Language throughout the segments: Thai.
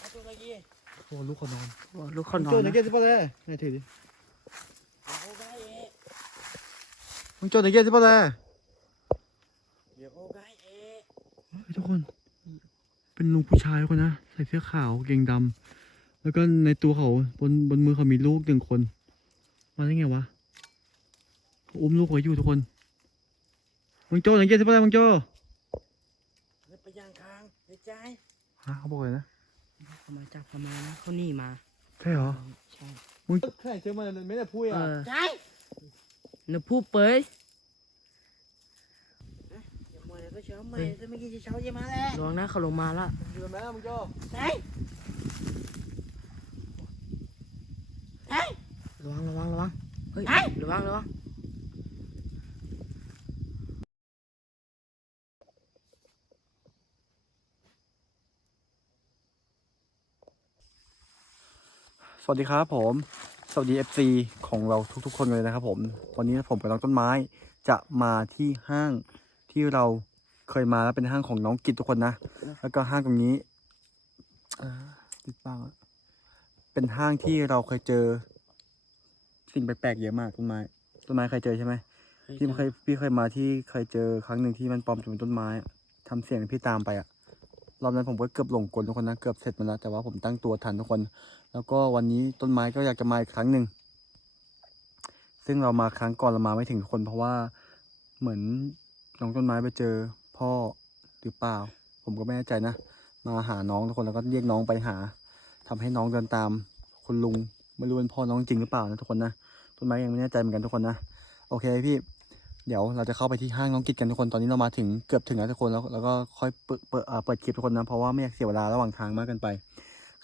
Satu lagi. โอ้ลูกเขานอนโอ้ลูกเขานอโจ้นไหนนะเก็บสิป่ะเลยไหนถือดิ Biar baik. มึงโจ้ไหนเก็บสิป่ะเลย Biar baik. เฮ้ยทุกคน เป็นลุงผู้ชายคนนะใส่เสื้อขาวเกงดำแล้วก็ในตัวเขาบนบนมือเขามีลูกหนึ่งคน มาได้ไงวะเขาอุ้มลูกไว้อยู่ทุกคนมึงโจ้ไหนเก็บสิป่ะเลยมึงโจ้ Ni pejang kang. Dia cai. ฮะเขาบอกเลยนะ เขามาจากพม่านะเขาหนีมา ใช่เหรอ ใช่มึงใครเชื่อมันไม่ได้พูดเออะอ Cai. เนื้อผู้เปย Yang mana tu siapa? Mai tu pergi siapa je mana? ระวังนะเขาลงมาละอยู่ไหมมึงโจ้ Cai. Cai. ระวังระวังระวังเฮ้ยไอ้ ระวังระวัง สวัสดีครับผม สวัสดี FC ของเราทุกๆ คนเลยนะครับผม วันนี้ผมกับน้องต้นไม้จะมาที่ห้างที่เราเคยมาแล้วเป็นห้างของน้องกิตทุกคนนะ แล้วก็ห้างตรงนี้อ่าติดบ้างอะเป็นห้างที่เราเคยเจอ สิ่งแปลกๆเยอะมากต้นไม้ต้นไม้เคยเจอใช่ไหมพี่เคยพี่เคยมาที่เคยเจอครั้งหนึ่งที่มันปลอมตัวเป็นต้นไม้อะทำเสียงพี่ตามไปอะ รอบนั้นผมก็เกือบหลงกลทุกคนนะเกือบเสร็จมาแล้วแต่ว่าผมตั้งตัวทันทุกคน แล้วก็วันนี้ต้นไม้ก็อยากจะมาอีกครั้งหนึ่งซึ่งเรามาครั้งก่อนเรามาไม่ถึงทุกคนเพราะว่าเหมือนน้องต้นไม้ไปเจอพ่อหรือเปล่า ผมก็ไม่แน่ใจนะ มาหาน้องทุกคนแล้วก็เรียกน้องไปหาทำให้น้องเดินตามคุณลุงไม่รู้เป็นพ่อน้องจริงหรือเปล่านะทุกคนนะต้นไม้ยังไม่แน่ใจเหมือนกันทุกคนนะโอเคพี่ เดี๋ยวเราจะเข้าไปที่ห้างน้องกิจกันทุกคนตอนนี้เรามาถึงเกือบถึงแล้วทุกคนแล้วแล้วก็ค่อยเปิดเปิดอ่าเปิดคลิปทุกคนนะเพราะว่าไม่อยากเสียเวลาระหว่างทางมากเกินไป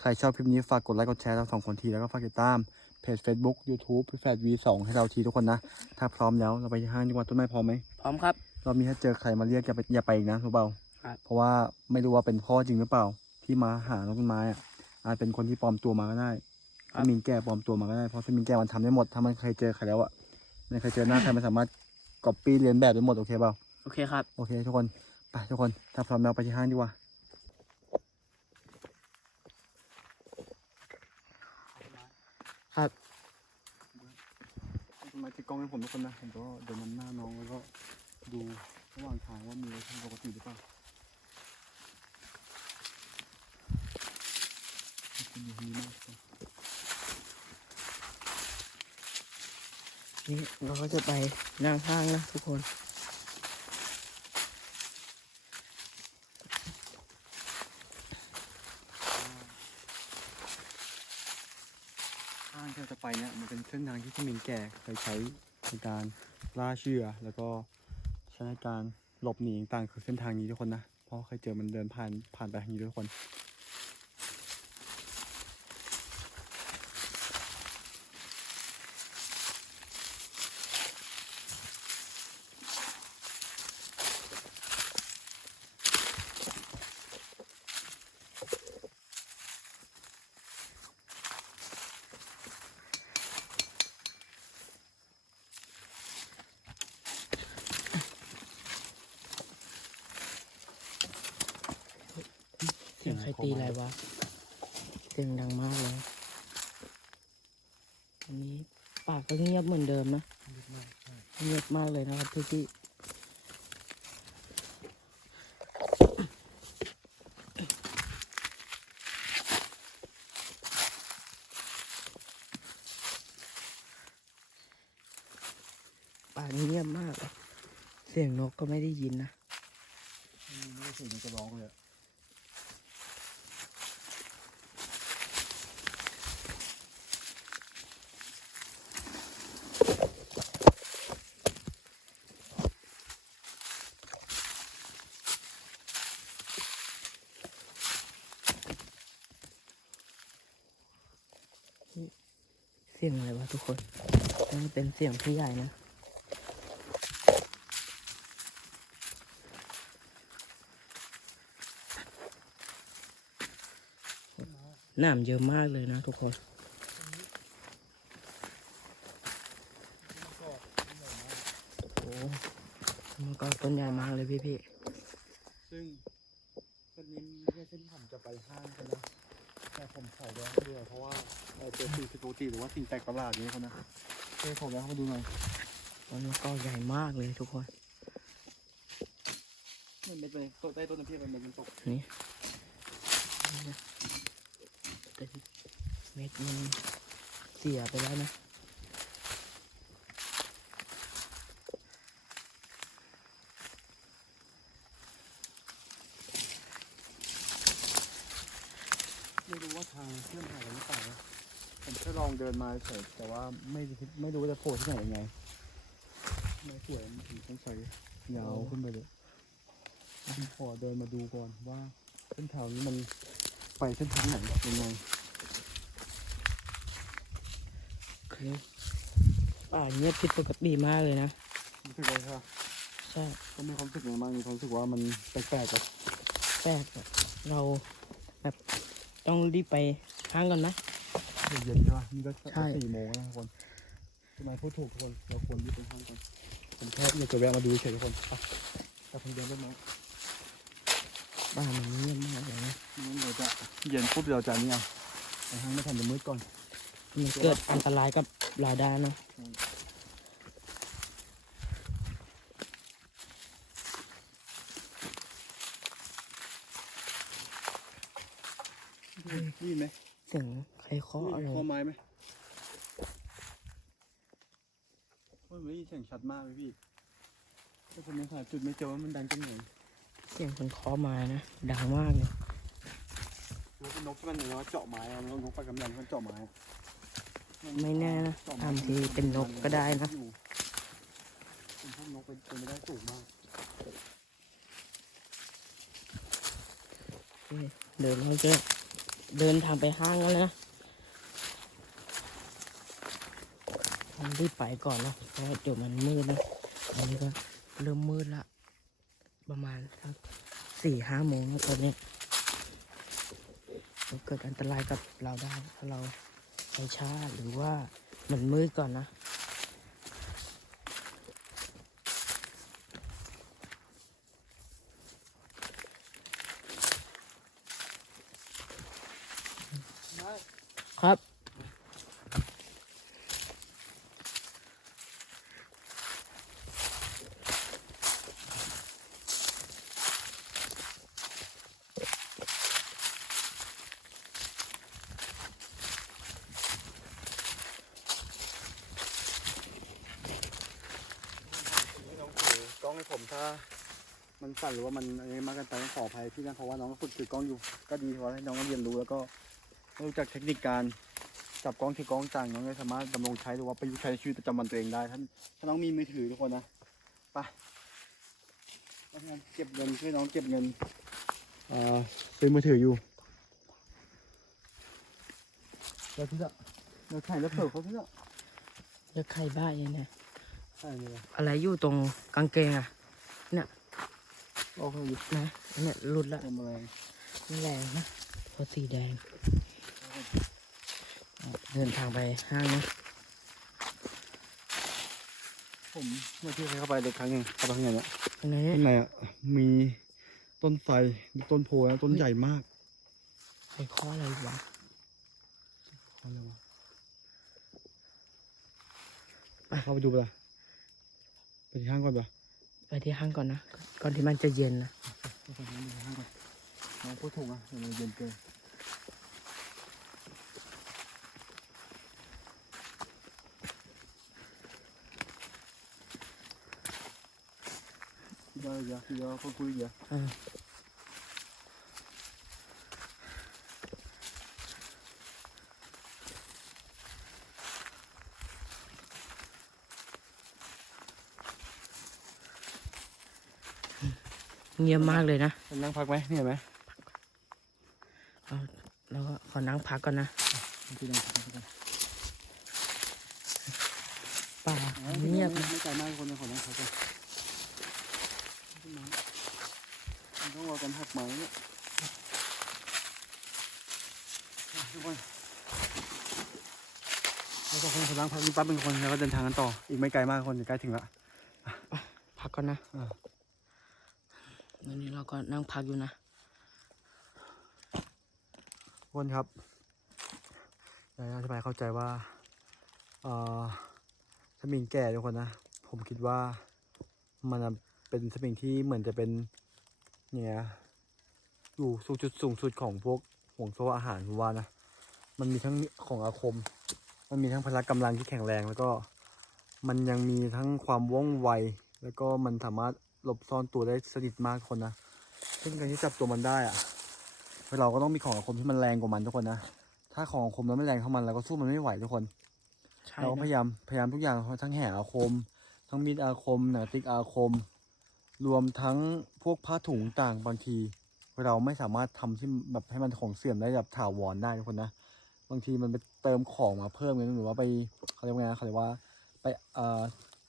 ใครชอบคลิปนี้ฝากกดไลค์กดแชร์เราสองคนทีแล้วก็ฝากติดตามเพจ Facebook YouTube พี่แฟด V2 ให้เราทีทุกคนนะ ถ้าพร้อมแล้วเราไปที่ห้างดีกว่าต้นไม้พร้อมไหมพร้อมครับรอบนี้ถ้าเจอใครมาเรียกอย่าไปอย่าไปอีกนะรู้เปล่าครับเพราะว่าไม่รู้ว่าเป็นพ่อจริงหรือเปล่า ที่มาหาน้องต้นไม้อะอาจเป็นคนที่ปลอมตัวมาก็ได้สมิงแก่ปลอมตัวมาก็ได้เพราะสมิงแก่มันทำได้หมดถ้ามันเคยเจอใครแล้วอะมันเคยเจอหน้าใครมันสามารถ ก๊อปปี้เลียนแบบได้หมดโอเคเปล่าโอเคครับ โอเคทุกคน ไปทุกคนถ้าพร้อมแล้วไปที่ห้างดีกว่า ครับมาติดกล้องให้ผมทุกคนนะผมก็เดินนำหน้าน้องแล้วก็ดูระหว่างทางว่ามีอะไรผิดปกติหรือเปล่าขอบคุณอยู่ดีมากครับ นี่เราก็จะไปนั่งห้างนะทุกคนทางที่เราจะไปเนี่ยมันเป็นเส้นทางที่ที่มินแก่เคยใช้ในการล่าเชื่อแล้วก็ใช้ในการหลบหนีต่างคือเส้นทางนี้ทุกคนนะเพราะเคยเจอมันเดินผ่านผ่านไปทางนี้ทุกคน อะไรวะเสียงดังมากเลยอันนี้ปากก็เงียบเหมือนเดิมนะเงียบมากเลยนะครับพี่พี่ป่ากเงียบมากเลยเสียงนกก็ไม่ได้ยินนะไม่ได้เสียงมันจะร้องเลย เสียงอะไรวะทุกคนนี่เป็นเสียงผู้ใหญ่นะ น้ำเยอะมากเลยนะทุกคนโอ้มันก็ต้นใหญ่มากเลยพี่พี่ ซึ่งเส้นนี้ไม่ใช่เส้นที่ผมจะไปห้างกันนะ แต่ ผมขอเพราะว่าเราเจอสิ่งผิดปกติหรือว่าสิ่งแปลกประหลาดนี้คนนะเฮ้ผมแวเข้ามาดูหน่อยตอนก็ใหญ่มากเลยทุกคน นี่เม็ดเลยต้นใต้ต้นน้ำพี่มันมันตกนี่แต่เม็ดมันเสียไปแล้วนะ ไม่รู้ว่าทางเชื่อมหายหรือเปล่านะผมแค่ลอง เดินมาเฉยแต่ว่าไม่รู้ไม่รู้ว่าจะโผล่ที่ไหนยังไงไม่สวยมันถึงต้องใส่ยาวขึ้นไปเลยผมขอเดินมาดูก่อนว่าเส้นทางนี้มันไปเส้นทางไหนยังไงคือป่าเงียบผิดปกติมากเลยนะรู้สึกอะไรครับใช่ก็มีความรู้สึกยังไงบ้างมีความรู้สึกว่ามันแปลกๆกับแปลกอะเราแบบต้องรีบไปห้างก่อนนะ เย็นๆใช่ไหมนี่ก็ใช่ สี่โมงแล้วนะทุกคนทำไมพูดถูกทุกคนเราควรรีบไปห้างกันผมแค่อยากจะแวะมาดูเฉยทุกคนไปไปคนเดียวได้ไหมป่ามันเงียบมากเลยนะงั้นเราจะเย็นปุ๊บเราจะนี่เอาไปห้างไม่ทันจะมืดก่อนมันเกิดอันตรายกับเราได้นะนี่ไหมเสียง ใครเคาะอะไรข้อไม้ไหมโอ้ยไม่ได้ยินเสียงชัดมากเลยพี่ถ้าผมยังหาจุดไม่เจอว่ามันดังจังไหนเสียงคนเคาะมานะดังมากเลยว่าเป็นนกที่มันเหมือนว่าเจาะไม้อะนกปลากำยันที่มันเจาะไม้อะไม่แน่นะทำทีเป็นนกก็ได้นะอยู่เป็นพวกนกเป็นเป็นไปได้สูงมากเดินเราจะเดินทางไปห้างแล้วนะ ต้องรีบไปก่อนนะเพราะเดี๋ยวมันมืดนะอันนี้ก็เริ่มมืดละ ประมาณสักสี่ห้าโมงแล้วตอนนี้เกิดอันตรายกับเราได้ถ้าเราไปช้าหรือว่ามันมืดก่อนนะครับ ไม่ต้องถือกล้องให้ผมถ้า มัน สั่นหรือว่ามันอะไรมากเกันไปต้องขออภัยพี่นะเพราะว่าน้องก็ฝึกถือกล้องอยู่ก็ดีเพราะให้น้องก็เรียนรู้แล้วก็รู้จักเทคนิคการจับกล้องถือกล้องต่างน้องก็สามารถดำรงใช้หรือว่าประยุกต์ใช้ในชีวิตประจำวันตัวเองได้ถ้าถ้าน้องมีมือถือทุกคนนะไปเพราะฉะนั้นเก็บเงินช่วยน้องเก็บเงินอ่าซื้อมือถืออยู่แล้วพี่จะเราถ่ายแล้วเผื่อเขาพี่จะเลือกใครบ้ายังไงใช่เลยอะไรอยู่ตรงกางเกงอะโอเคอยู่นะอันเนี่ยหลุดละทำอะไรไม่แรงนะเพราะสีแดงอะเดินทางไปห้างนะ ผมเมื่อที่เคยเข้าไปเด็กครั้งหนึ่งเข้าไปข้างในเนี่ยข้างในข้างในอะมีต้นไทรมีต้นโพนะต้นใหญ่มากใครข้ออะไรวะอะไรวะไปเข้าไปดูไปละไปที่ห้างก่อนปะ ไปที่ห้างก่อนนะ ก่อนที่มันจะเย็นนะไปที่ห้างก่อนน้องพูดถูกอะเยวมันเย็นเกินเดี๋ยวเดี๋ยวเดี๋ยวคุยคุยเดี๋ยวอ่า เงียบมากเลยนะไปนั่งพักไหมนี่เห็นไหมเอาเราก็ขอนั่งพักก่อนนะพี่นั่งพักกันป่าเงีเงียยบบนะไม่ไกลมากคนนะขอนั่งพักกันมันต้องรอกันหักไม้เนี่ยทุกคนเราสองคนขอนั่งพักนี่ปั๊บเป็นคนแล้วก็เดินทางกันต่อ อีกไม่ไกลมากคนใกล้ถึงละพักก่อนนะอ่า วันนี้เราก็นั่งพักอยู่นะโอคนครับอยากจะอธิบายเข้าใจว่าเอ่อสมิงแก่ทุกคนนะ ผมคิดว่ามันเป็นสมิงที่เหมือนจะเป็นเนี่ยอยู่สูงจุดสูงสุดของพวกห่วงโซ่อาหารผมว่านะ มันมีทั้งของอาคม มันมีทั้งพละกำลังที่แข็งแรงแล้วก็ มันยังมีทั้งความว่องไว แล้วก็มันสามารถ หลบซ่อนตัวได้สนิทมากทุกคนนะซึ่งการที่จับตัวมันได้อะเราก็ต้องมีของอาคมที่มันแรงกว่ามันทุกคนนะถ้าของอาคมแล้วไม่แรงเท่ามันเราก็สู้มันไม่ไหวทุกคนใช่เราก็พนะยายามพยายามทุกอย่างทั้งแห่อาคม ทั้งมีดอาคมหนังสติ๊กอาคม รวมทั้งพวกผ้าถุงต่างบางที เราไม่สามารถทำที่แบบให้มันของเสื่อมได้แบบถาวรได้ทุกคนนะบางทีมันไปเติมของมาเพิ่มกันหรือว่าไปเขาเรียกว่าไงนะเขาเรียกว่า ไปเอ่อ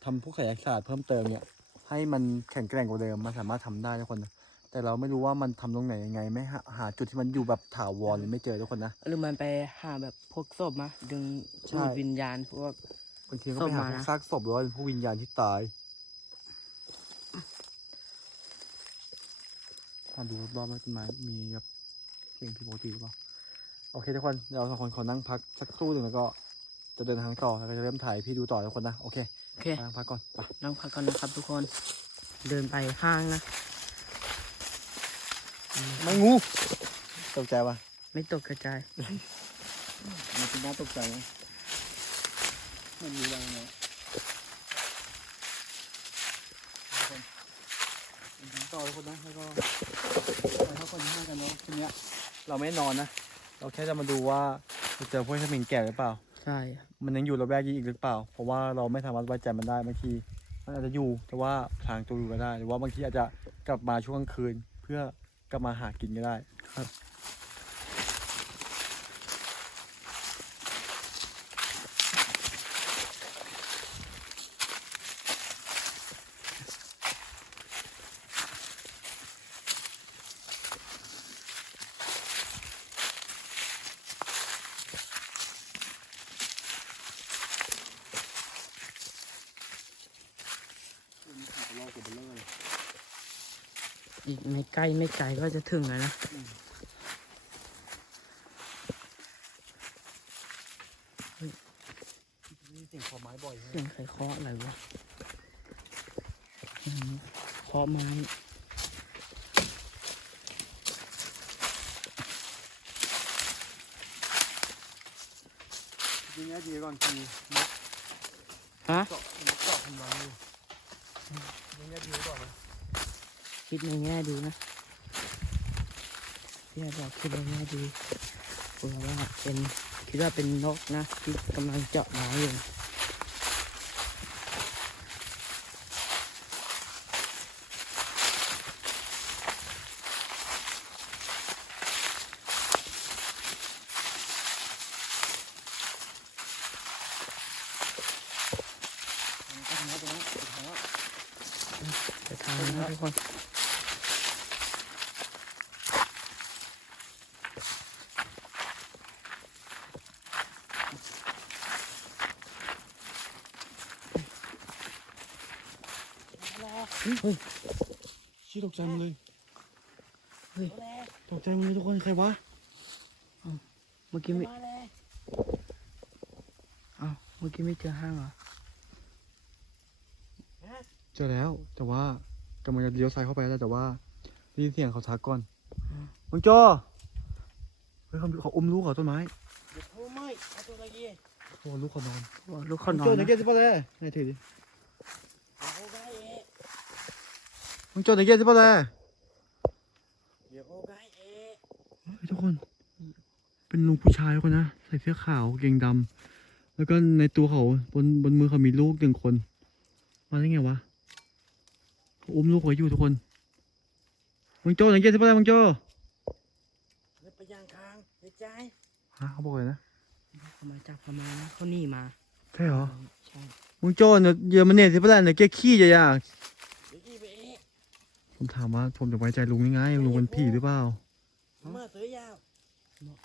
ทำพวกไสยศาสตร์เพิ่มเติมเนี่ย ให้มันแข็งแกร่งกว่าเดิมมันสามารถทำได้ทุกคนนะแต่เราไม่รู้ว่ามันทำตรงไหนยังไง ไม่หาหาจุดที่มันอยู่แบบถาวรเลยไม่เจอทุกคนนะหรือมันไปหาแบบพวกศพมาดึงใช่ดูดวิญญาณพวกบางทีก็ไปหาศพมาพวกนะซากศพหรือว่าเป็นพวกวิญญาณที่ตายถ้าดูรอบๆต้นไม้มีแบบเสียงผิดปกติหรือเปล่าโอเคทุกคนเดี๋ยวเราสองคนขอนั่งพักสักครู่หนึ่งแล้วก็จะเดินทางต่อแล้วก็จะเริ่มถ่ายพี่ดูต่อทุกคนนะโอเค โอเคไปนั่งพักก่อนไปนั่งพักก่อนนะครับ ทุกคน เดินไปห้างนะ ไม่งู ตกใจปะไม่ตกกระจายมันเป็นน่าตกใจนะมันมีอะไรเนาะต่อทุกคนนะแล้วก็ไปพักผ่อนที่ห้างกันเนาะทีเนี้ยเราไม่นอนนะ เราแค่จะมาดูว่าจะเจอพวกสมิงแก่หรือเปล่าใช่ มันยังอยู่ระแวกนี้อีกหรือเปล่า เพราะว่าเราไม่สามารถไว้ใจมันได้บางทีมันอาจจะอยู่แต่ว่าพลางตัวอยู่ก็ได้ หรือว่าบางทีอาจจะกลับมาช่วงกลางคืน เพื่อกลับมาหากินก็ได้ครับ อีกไม่ใกล้ไม่ไกลก็จะถึงแล้วนะนี่เสียงขอไม้บ่อยเสียงใครเคาะอะไรวะอืมเคาะไม้จริงๆดีก่อนคือฮะเจาะเจาะทำรังอยู่จริงๆดีก่อนนะ คิดในแง่ดีนะพี่อาบอกคิดในแง่ดีเผื่อว่าเป็นคิดว่าเป็นนกนะที่กำลังเจาะหม้อยู่ ก็ทำแล้วตรงนั้นสุดท้ายแล้ว ไปทางนะทุกคน ชี้ตกใจหมันเลยเฮ้ยตกใจหมันเลยทุกคนใครวะเมื่อกี้ไม่อ้าวเมื่อกี้ไม่เจอห้างเหรอเจอแล้วแต่ว่ากำลังจะเลี้ยวซ้ายเข้าไปแล้วแต่ว่าได้ยินเสียงเขาทักก่อนมังโจเฮ้ยเขาเขาอุ้มลูกเขาต้นไม้เดี๋ยวโทรไม่เอาตัวอะไรดีโอ้ลูกเขานอนลูกเขานอโจนไหนเกียร์สิป่ะเลยไหนถือดิ เอาโอไกเอะ มังโจไหนเกียร์สิป่ะเลยเดี๋ยวโอไกเอะเฮ้ยทุกคน เป็นลุงผู้ชายคนนะ ใส่เสื้อขาวเกงดำแล้วก็ในตัวเขาบนบนมือเขามีลูกหนึ่งคน มาได้ไงวะเขาอุ้มลูกไว้อยู่ทุกคนมังโจไหนเกียร์สิป่ะเลยมังโจเฮ้ยไปย่างคางเดี๋ยวใจายฮะเขาบอกเลยนะเขามาจับเขามานะเขาหนีมาใช่เหรอใช่มึงโจ้เนี่ยเยอรมันเนี่ยสิเพื่อนเนี่ยแกขี้จะยาก เดี๋ยวกี้ไปเอะ ผมถามว่าผมจะไว้ใจลุงยังไงลุงเป็นผีหรือเปล่า เมื่อเสือยาว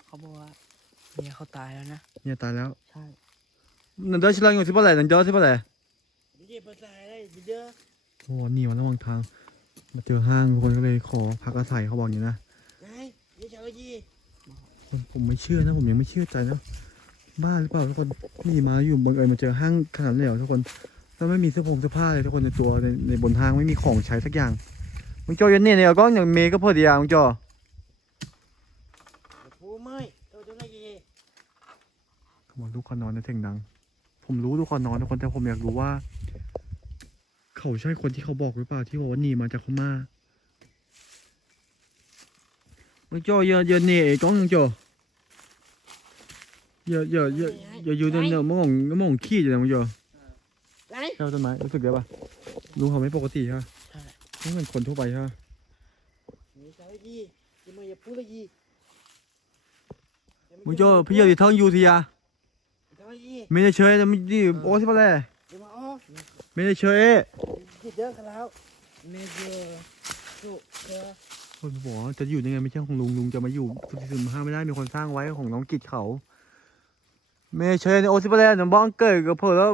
เขาบอกว่าเมียเขาตายแล้วนะเนี่ยตายแล้ว ใช่นันเดอร์ชิลังอยู่สิเพื่อนนันเดอร์สิเพื่อนเดี๋ยวกี้ไปใส่ได้เยอะโอ้หนีมาระหว่างทาง มาเจอห้างคนก็เลยขอพักอาศัยเขาบอกอย่างนี้นะไงเดี๋ยวชาวยี่โคนผมไม่เชื่อนะ ผมยังไม่เชื่อใจนะ บ้าหรือเปล่าทุกคนนี่มาอยู่บังเอิญมาเจอห้างขนาดนี้เหรอทุกคนแล้วไม่มีเสื้อผงเสื้อผ้าเลยทุกคนในตัวในในบนห้างไม่มีของใช้สักอย่าง มึงโจอยันเนี่ยเนี่ยก็อย่างเมย์ก็พอดีอะมึงโจปูไม่ตัวตัวนี้เขาบอกลูกเขานอนในเสียงดัง ผมรู้ลูกเขานอนทุกคนแต่ผมอยากรู้ว่า เขาใช่คนที่เขาบอกหรือเปล่าที่บอกว่าหนีมาจากพม่ามึงโจอย่าอย่าหนีไอ้ก้องมึงโจอย่าอย่าอย่าอย่าอยู่ในเนื้อมองมองขี้อยู่นะมึงโจไรเจ้าต้นไม้รู้สึกได้ปะลุงเขาไม่ปกติใช่ปะ ใช่ไม่เหมือนคนทั่วไปใช่ปะนี่ใจยี่ยังไม่อย่าพูดเลยยี่มึงโจพี่อยากจะท่องยูทีอะใจยี่ไม่ได้เชยนะไม่ได้โอ้ใช่ปะแล่เดี๋ยวมาอ้อไม่ได้เชยที่เดินกันแล้วเมเจอร์สุเธอคนบอกว่าจะอยู่ยังไงไม่ใช่ของลุงลุงจะมาอยู่สุดที่สุดห้าไม่ได้มีคนสร้างไว้ของน้องกิจเขาไม่ได้เชยนะโอ้ใช่ปะแล่หนูบ้องเกิดกับเพื่อแล้ว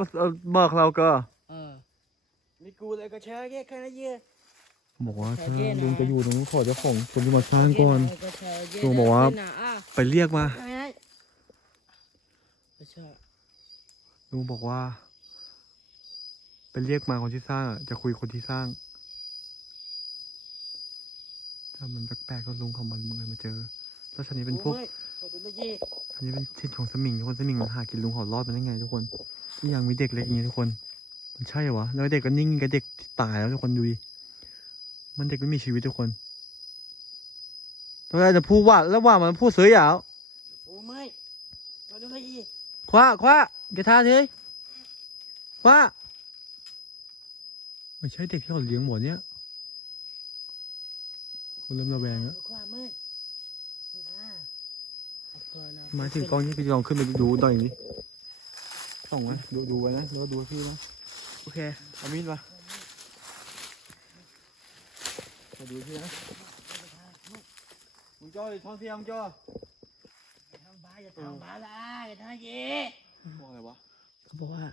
บอกเราก็เออมีกูเลยก็เชื่อแค่แค่นั้นยี่ บอกว่าโอถ้าเคนะลุงจะอยู่ตรงนู้นขอเจ้าของคนที่มาสร้างก่อนก็ใช่เย็นลุงบอกว่านะขึ้นนะอะไปเรียกมาไงก็ใช่ลุงบอกว่า ไปเรียกมาคนที่สร้างอะจะคุยคนที่สร้าง ถ้ามันแปลกๆก็ลุงเขามันมึงเลยมาเจอ แล้วชันนี้เป็นพวกตัวตัวนี้ยี่ชันนี้เป็นทิศของสมิงทุกคนสมิงมันหากินลุงเขารอดมาได้ไงทุกคนที่ยังมีเด็กเล็กอย่างนี้ทุกคน มันใช่เหรอวะแล้วเด็กก็นิ่งกับเด็กที่ตายแล้วทุกคนดูดิ มันเด็กไม่มีชีวิตทุกคนตอนแรกจะพูดว่าแล้วว่ามันพูดเสือยาวปูไม่ตัวตัวนี้ยี่คว้าคว้าอย่าท่าเถยคว้าไม่ใช่เด็กที่เขาเลี้ยงหมดเนี้ยคนเริ่มระแวงแล้วความไม่อ่าเอาเพลินนะหมายถึงกล้องนี้พี่ลองขึ้นไปดูหน่อยดิส่องไว้ดูดูไว้นะแล้วก็ดูให้พี่นะ โอเคเอามีดมา มาดูพี่นะมึงจ้อดิท้องเสียมึงจ้อทางบ้านอย่าทางบ้านละอย่าทางยี่บอกอะไรวะเขาบอกว่า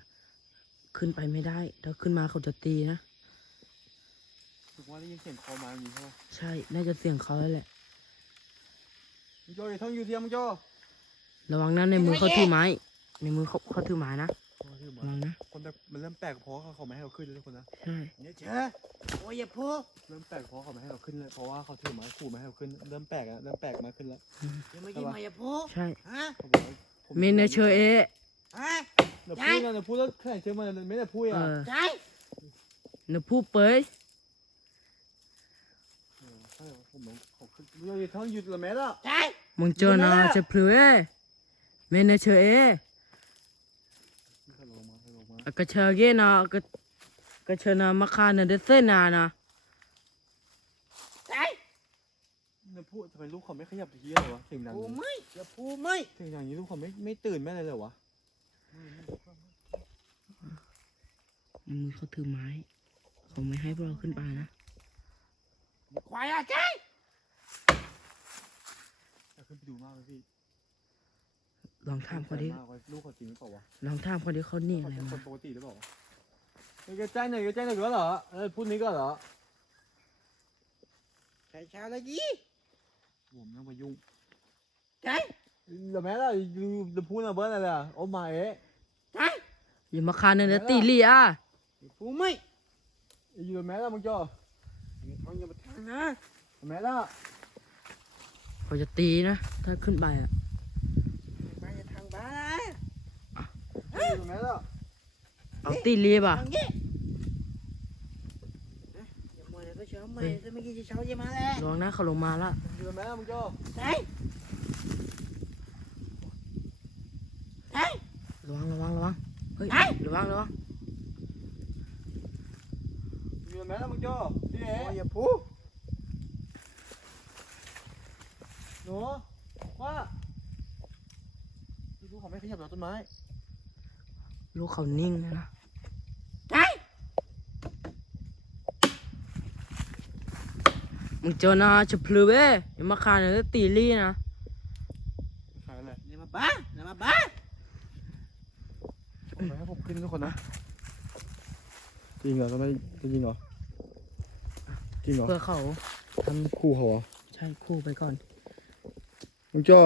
ขึ้นไปไม่ได้ถ้าขึ้นมาเขาจะตีนะถึงว่าได้ยินเสียงคอมาอย่างนี้ใช่ไหมใช่ น่าจะเสียงเขาแล้วแหละมึงจ้อดิท้องอยู่เทียมมึงจ้อระวังนะในมือเขาถือไม้ ในมือเขาเขาถือไม้นะ ระวังนะ คนแบบมันเริ่มแปลกเพราะเขาเขาไม่ให้เราขึ้นเลยทุกคนนะ ใช่อย่าเชื่อโอ้ยอย่าพูดเริ่มแปลกเพราะเขาไม่ให้เราขึ้นเลยเพราะว่าเขาถือไม้ขู่ไม่ให้เราขึ้น เริ่มแปลกอะเริ่มแปลกมากขึ้นแล้วอย่ามายิ้มมาอย่าพูดใช่ฮะเขาบอกว่าผเมเนเชอร์เอะฮะเดี๋ยวพูดนะเดี๋ยวพูดแล้วแข่งเชื่อมันไม่ได้พูดเออะอใจเนื้อผู้เปยเออใช่เหรอผมลองขอขึ้นเราจะท้องอยู่ละแม่ละ ใจมึงเจอนะจะพลือเอะเมเนเชอร์เอะ ใครลงมาใครลงมา อะ กระเชอเกนะอะกระกระเชอนะมาคานะเดเซนานะใจเนี่ยพูดทำไมลูกเขาไม่ขยับทีเลยวะเสียงดังพูดไม่อย่าพูดไม่เสียงดังอย่างนี้ลูกเขาไม่ไม่ตื่นแม่อะไรเลยวะในมือเขาถือไม้เขาไม่ให้พวกเราขึ้นไปนะควายอะใจอยากขึ้นไปดูมากเลยพี่ ลองถามเขาดิสงสัยมากว่าลูกเขาจริงหรือเปล่าวะลองถามเขาดิเขาหนี่เขาอะไรเป็นคมานปกติหรือเปล่าวะเฮ้ยแกใจหน่อยแกใจหน่อยก็เหรอเออพูดนี้ก็เหรอใจเช้าแล้วยี่ผมไม่ต้องมายุ่งใจละแม่ละดูจะพูดอะไรเบิร์ดอะไรอะโอ้มาเอ๊ะใจอย่ามาคานะเดตีลี่อะอย่าพูดไม่อยู่ละแม่ละมึงจ้ออย่าทำอย่ามาทางนะละแม่ละเขาจะตีนะ ถ้าขึ้นไปอะ มาอย่าทางบ้าน อยู่ละแม่ละเอาตีลี่ป่ะทางยี่อย่ามัวแต่ก็เช้าไม่จะไม่กินจะเช้ายี่มาแล้วลองนะเขาลงมาละอยู่ละแม่ละมึงจ้อใจใจระวังระวังระวังเฮ้ยไอ้ระวังระวังอยู่ละแม่ละมึงจ้อพี่เอ๊ะโอ้ยอย่าพูดหนูว่าพี่ลูกเขาไม่ขยับหรอต้นไม้ ลูกเขานิ่งนะได้มึงเจอนาจะพลือเว้ยมย่ามาขานะตีลี่นะขานะอยามาบ้าอย่ามาบ้าผมให้ผมขึ้นทุกคนนะจริงเหรอทำไมจริงเหรอจริงเหรอเพื่อเขาทำคู่เขาเหรอใช่คู่ไปก่อนมึงเจอ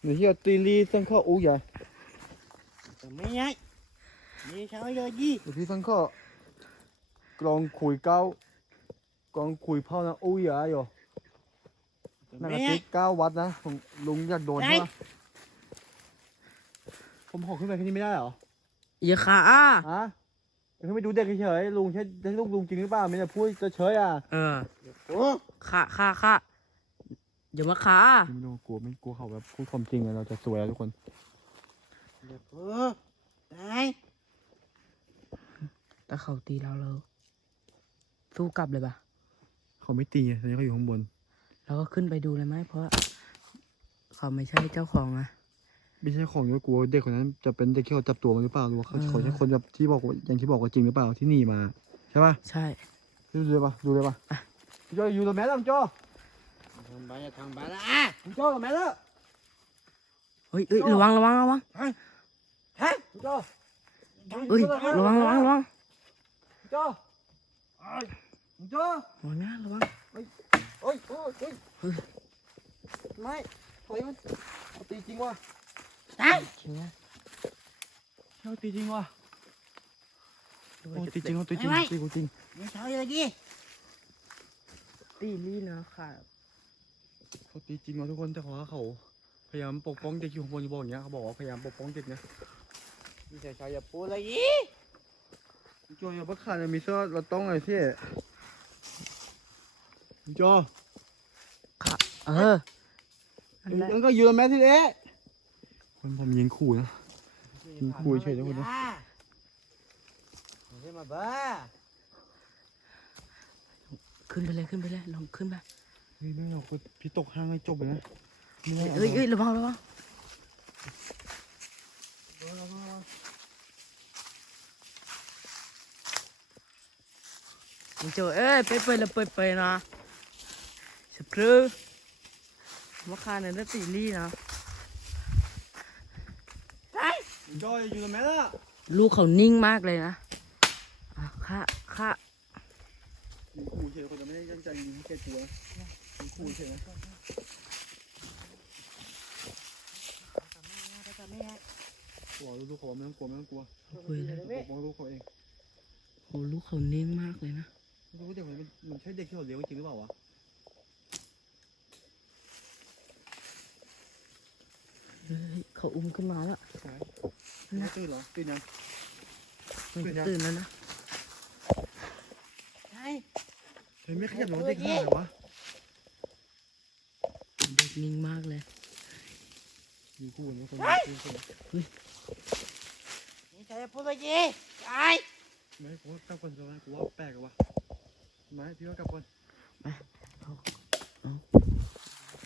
หนูเหี้ยตีลี่ต้องเข้าอู้ยา มีเช้าเยอะยี่ 有ที่上课กลองคุยเก้ากลองคุยเผานะ乌呀哟， จะ นั่น ไม่ ก็ ไง ติ๊กเก้าวัดนะของลุงอยากโดนใช่ปะผมขอขึ้นไปแค่นี้ไม่ได้เหรอ อย่าขาอ่ะ ฮะขึ้นไปดูเด็กเฉยๆลุงใช่ใช่ลูกลุงจริงหรือเปล่าไม่ได้พูดจะเฉยอ่ะ เออ โอ้ ขาขาขาอย่ามาขา ไม่ต้องกลัวไม่กลัวเขาแบบพูดความจริงอะเราจะสวยแล้วทุกคน เดี๋ยวเออตาย แต่เขาตีเราเราสู้กลับเลยปะเขาไม่ตีไงตอนนี้เขาอยู่ข้างบน เราก็ขึ้นไปดูเลยไหมเพราะว่าเขาไม่ใช่เจ้าของอะไม่ใช่ของด้วยกลัวเด็กคนนั้นจะเป็นเด็กที่เขาจับตัวมาหรือเปล่าหรือว่าเขาเออเขาใช่คนแบบที่บอกว่าอย่างที่บอกว่าจริงหรือเปล่าที่หนีมา ใช่ปะใช่ดูเลยปะดูเลยปะอะพี่โจอยู่ตรงแม่แล้วพี่โจทางบ้านจะทางบ้านละอะพี่โจตรงแม่แล้วเฮ้ยเฮ้ยระวังระวังระวังฮะพี่โจเฮ้ยระวังระวังระวังพี่ โจไอ้พี่โจระวังนะระวังโอ้ยโอ้ยโอ้ยเฮ้ยไม่ถอยมันเขาตีจริงว่ะตายจริงนะเขาตีจริงว่ะโอ้ตีจริงเขาตีจริงเขาตีกูจริงมีเช้าเยอะยี่ตีลี่นะค่ะเขาตีจริงว่ะทุกคนแต่เขาว่าเขาพยายามปกป้องเด็กอยู่ข้างบนอยู่บอกอย่างเงี้ยเขาบอกว่าพยายามปกป้องเด็กนะมีเช้าเช้าอย่าพูดเลยยี่พี่ โจอย่าเพิ่งขาดนะมีเสื้อเราต้องไงพี่พี่โจค่ะเออนั่นแหละมันก็อยู่แล้วแม่ที่เอ๊ะคนผมยิงขู่นะมึงคุยเฉยๆนะคนนะไม่ใช่มาบ้าขึ้นไปเลยขึ้นไปเลยลองขึ้นไปเฮ้ยไม่หรอกพี่ตกห้างให้จบเลยนะไม่ได้เฮ้ยเฮ้ยระวังระวังมึง เจอเอ้ยไปไปละไปไปนะสครูมาคาเนี่ยได้ตีลี่นะพี่โจอยู่แล้วแม่ละลูกเขานิ่งมากเลยนะอะค่ะค่ะยิงขู่เฉยคนจะไม่ได้ตั้งใจยิงให้แกกลัวยิงขู่เฉยนะกลัวลูกเขาไม่ต้องกลัวไม่ต้องกลัวคุยเลยปกป้องลูกเขาเองโอ้ลูกเขานิ่งมากเลยนะ ไม่รู้ว่าเด็กคนนี้มันมันใช่เด็กที่เราเลี้ยงจริงหรือเปล่าวะเฮ้ยเขาอุ้มขึ้นมาแล้วใช่ไม่ตื่นเหรอตื่นยัง มันตื่นยังตื่นแล้วนะใช่เฮ้ยไม่ขยับหรอเด็กหายวะเด็กนิ่งมากเลยยิงขู่นะคนยิงขู่มีเช้าอย่าพูดเลยยี่ตายไม่กูว่ากลับก่อนจะว่ากูว่าแปลกอะวะ ไม่พี่ว่ากลับก่อน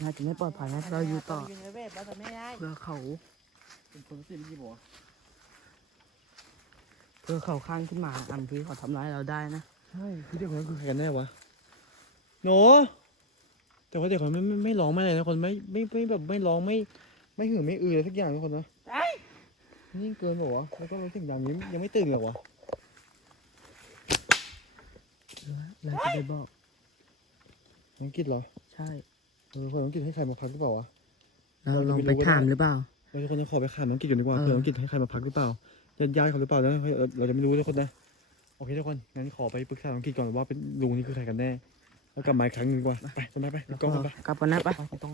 น่าจะไม่ปลอดภัยนะถ้าเราอยู่ต่ออยู่ในเว็บบ้านแต่ไม่ได้เพื่อเขาเป็นคนที่ไม่ดีบอกเพื่อเขาข้างขึ้นมาอันที่เขาทำร้ายเราได้นะใช่พี่เด็กคนนั้นคือใครกันแน่วะหนูแต่ว่าเด็กคนนั้นไม่ไม่ไม่ร้องไม่อะไรนะคนไม่ไม่ไม่แบบไม่ร้องไม่ ไม่หือไม่อืออะไรสักอย่างทุกคนนะตายนี่เกินบอกวะแล้วก็รู้สึกอย่างนี้ยังไม่ตื่นเหรอวะ เราจะไปบอกน้องกิดเหรอใช่ เออคนน้องกิดให้ใครมาพักหรือเปล่าวะ เราลองไปถามหรือเปล่า เราจะคนจะขอไปขามน้องกิดอยู่ดีกว่าเออเผื่อน้องกิดให้ใครมาพักหรือเปล่าญาติญาติเขาหรือเปล่าแล้วเราเราจะไม่รู้ทุกคนนะโอเคทุกคนงั้นขอไปปรึกษาน้องกิดก่อนว่าเป็นลุงนี่คือใครกันแน่ แล้วกลับมาอีกครั้งหนึงดีกว่าไปต้นไม้ไปดูกล้องกันไปกลับกันนะไปไปต้อง